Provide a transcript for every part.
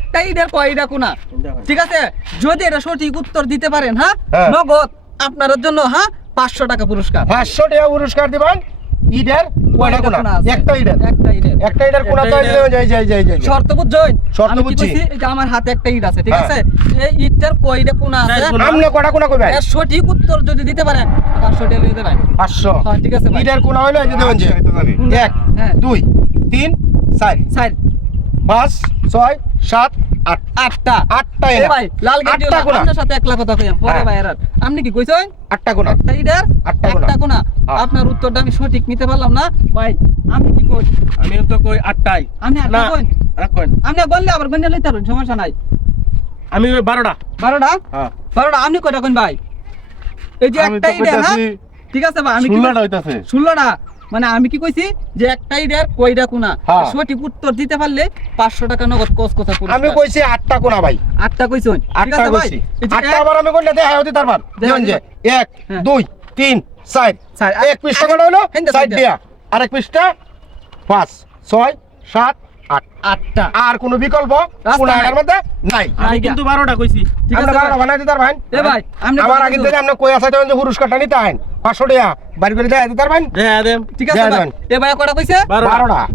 একটা ইডের কয়টা কোনা, ঠিক আছে? যদি এটা সঠিক উত্তর দিতে পারেন, হ্যাঁ, নগদ আপনার জন্য, হ্যাঁ, 500 টাকা পুরস্কার। 500 টাকা পুরস্কার দিবেন। ইডের কয়টা কোনা? একটা ইডের কোনা তো যাই শর্ত বুঝছেন? শর্ত বুঝছি। এই যে আমার হাতে একটা ইট আছে, ঠিক আছে? এই ইটটার কয়টা কোনা আছে, আপনি কয়টা কোনা কইবেন? এর সঠিক উত্তর যদি দিতে পারেন 500 টাকা দিয়ে দেবেন। 500। হ্যাঁ, ঠিক আছে ভাই। ইডের কোনা হইলো এই যে দেবেন যে 1 2 3 4 স্যার 5 6 7 8 8টা এলা ভাই, লাল গেটি আটটা কোনা। আপনার সাথে একলা কথা কইলাম পরে ভাই। আর আপনি কি কইছেন? 8টা কোনা। একটা ইডের একটা কোনা। আপনার উত্তরটা আমি সঠিক নিতে পারলাম না ভাই। আমি কি কই? আমি তো কই 8টাই। আমি একটা কই? রাখেন। আপনি বললে আবার গন্যা লইতে পারবেন, সমস্যা নাই। আমি 12টা। 12টা? হ্যাঁ। 12টা আপনি কয়টা কোন ভাই? এই যে একটা ইডের, হ্যাঁ, ঠিক আছে ভাই। আমি 16টা হইতাছে। 16টা মানে আমি কি কইছি যে একটা ইডের কয়টা কোনা, সঠিক উত্তর দিতে পারলে 500 টাকা নগদ কোস কথা পুরস্কার। আমি কইছি 8টা কোনা ভাই। 8টা কইছেন, ঠিক 8টা আছে ভাই। কইছি। 8টা আবার আমি কইলে দেখাই হতে তারপর দেখুন যে 1 2 3 4 এক পৃষ্ঠা কত হলো 4 দিয়া আর এক পৃষ্ঠা 5 6 7 8 8টা আর কোন বিকল্প কোনাটার মধ্যে নাই। আমি কিন্তু 12টা কইছি। ঠিক আমরা আছে বারোটা বানাই দিতে পারবেন। এ ভাই আপনি আমার আগে থেকে আপনি কই আছে যে পুরস্কারটা নিতে আইন 500 টাকা বাড়ি করে দেয় দিতে পারবেন। হ্যাঁ দেন। ঠিক আছে ভাই। এ ভাই কয়টা কইছে?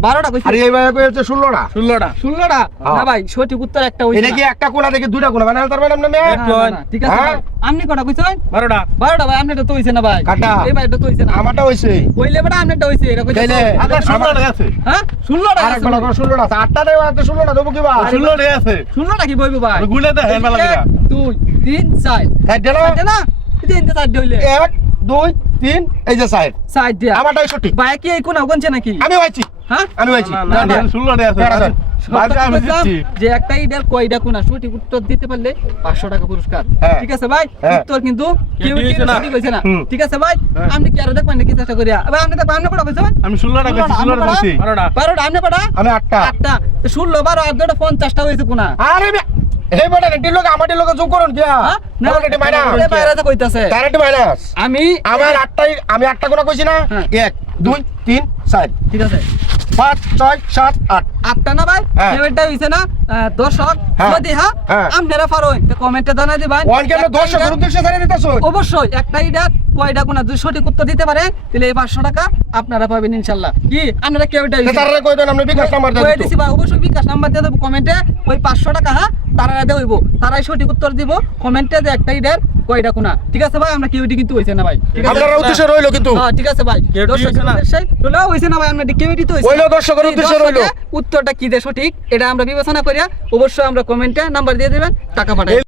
12টা কইছে। আর এই ভাই কইছে 16টা। 16টা না ভাই, সঠিক উত্তর একটা হইছে। এটা কি একটা কোনা থেকে দুইটা কোনা বানাই দিতে পারবেন আপনি? ঠিক আছে ভাই। আপনি কয়টা কইছেন? 12টা। 12টা ভাই, আপনি তো হইছে না ভাই। এই ভাই এটা তো হইছে না। আমারটা হইছে। কইলে বড় আপনিটা হইছে, এটা কইছে। তাইলে আচ্ছা 16টা আছে। হ্যাঁ 16টা আরেক বেলা করে 16টা আছে। 8টা দেব আর 16টা দেব কি ভাই? 16টা আছে। 16টা কি বইবো ভাই? গুলে দে হেন বালা গিরা। 2 3 4 সাইড দেন এটা না তিনটা চারটা হইলে 1 2 3 এই যে সাইড সাইড দিয়া আমারটাই সঠিক। ভাই কি এই কোন গনছে নাকি? আমি হইছি। হ্যাঁ আমি হইছি। না 16টা আছে। বাজে আমি দিচ্ছি। যে একটা ইডের কয়টা কোনা সঠিক উত্তর দিতে পারলে 500 টাকা পুরস্কার। ঠিক আছে ভাই, উত্তর কিন্তু কেউ সঠিক হইছে না। ঠিক আছে ভাই, আপনি কি আর দেখবেন নাকি চেষ্টা করিয়া? ভাই আপনি দেখবেন, আপনি কটা কইছেন? আমি 16টা কইছি। 16টা কইছি। 12টা আপনি কটা? আমি 8টা। 8টা তো 16 12 আর 2টা 50টা হইছে কোনা। আরে এই বড় রেডি লোক আমাদের লোক যোগ করুন কি? না রেডি মাইনাস। এ বাইরে তো কইতাছে ডাইরেক্ট মাইনাস। আমি আমার 8টা কোনা কইছি না? 1 2 3 4 ঠিক আছে 5 6 7 8 8টা না ভাই? এবারটা হইছে না? দর্শক যদি আপনারা পারেন তো কমেন্টে জানাই দিবেন। ওয়ান কেন দর্শকের উদ্দেশ্যে জানিয়ে দিতেছ? অবশ্যই একটা ইডা কয়টা কোনা যদি সঠিক উত্তর দিতে পারেন তাহলে এই 500 টাকা আপনারা পাবেন ইনশাআল্লাহ। কি আপনারা কেউ এটা তারা কই দেন আপনি বিকাশ নাম্বার দেন। কই দিছি ভাই, অবশ্যই বিকাশ নাম্বার দিয়ে দেব কমেন্টে। ওই 500 টাকা তারা দেবো, তারাই সঠিক উত্তর দিব কমেন্টে যে একটা ইডার কয়টা কোনা। ঠিক আছে ভাই, আমরা কেউটি কিন্তু হইছে না ভাই। ঠিক আছে আপনারা উদ্দেশ্য রইলো কিন্তু। হ্যাঁ ঠিক আছে ভাই, দর্শকের উদ্দেশ্যে রইলো হইছে না ভাই, আমরা কেউটি তো হইছে। রইলো দর্শকের উদ্দেশ্য রইলো। উত্তরটা কি দে সঠিক এটা আমরা বিবেচনা করিয়া অবশ্যই আমরা কমেন্টে নাম্বার দিয়ে দিবেন, টাকা পাঠাই।